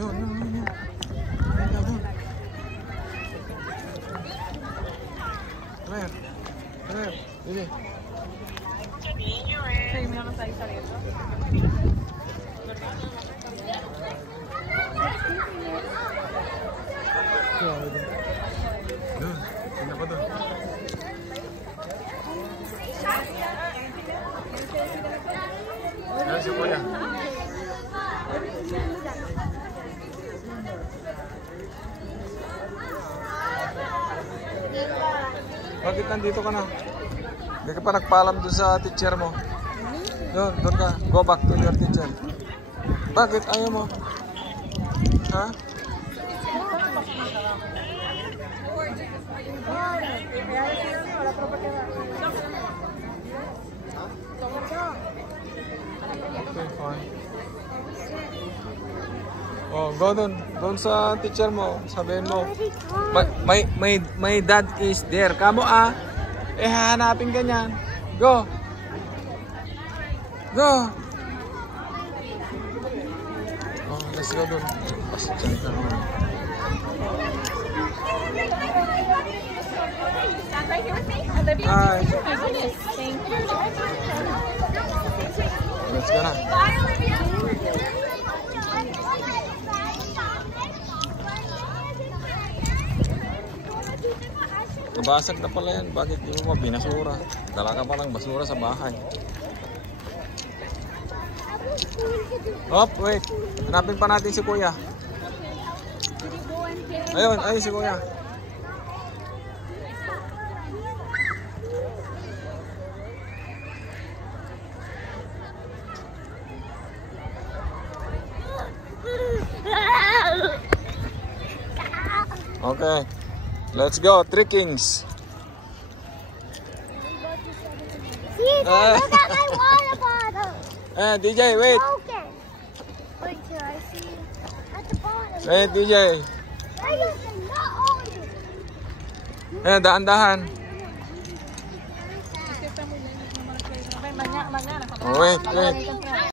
Yun. Come here. Bibi. Termina na tayo sa reto. Yun. Tingnan ko doon. Yan si Kuya. Bakit nandito ka na? Hindi ka pa nagpaalam doon sa teacher mo. Doon ka. Go back to your teacher. Bakit? Ayaw mo? Ha? Okay, fine. Oh, go doon. Doon sa teacher mo. Sabihin mo. My dad is there. Kamo hahanapin ka niyan. Go. Go. Oh, let's go doon. Hi. Let's go na. Nabasag na pala yan. Bakit di mo pa binasura? Dala ka palang basura sa bahay. Hop, wait. Hanapin pa natin si Kuya. Ayun, si Kuya. Okay. Let's go, Three Kings. Look at my water bottle. DJ, wait. Broken. Wait till I see at the bottom. Wait, DJ. I used to not own it. Dahan-dahan. Wait.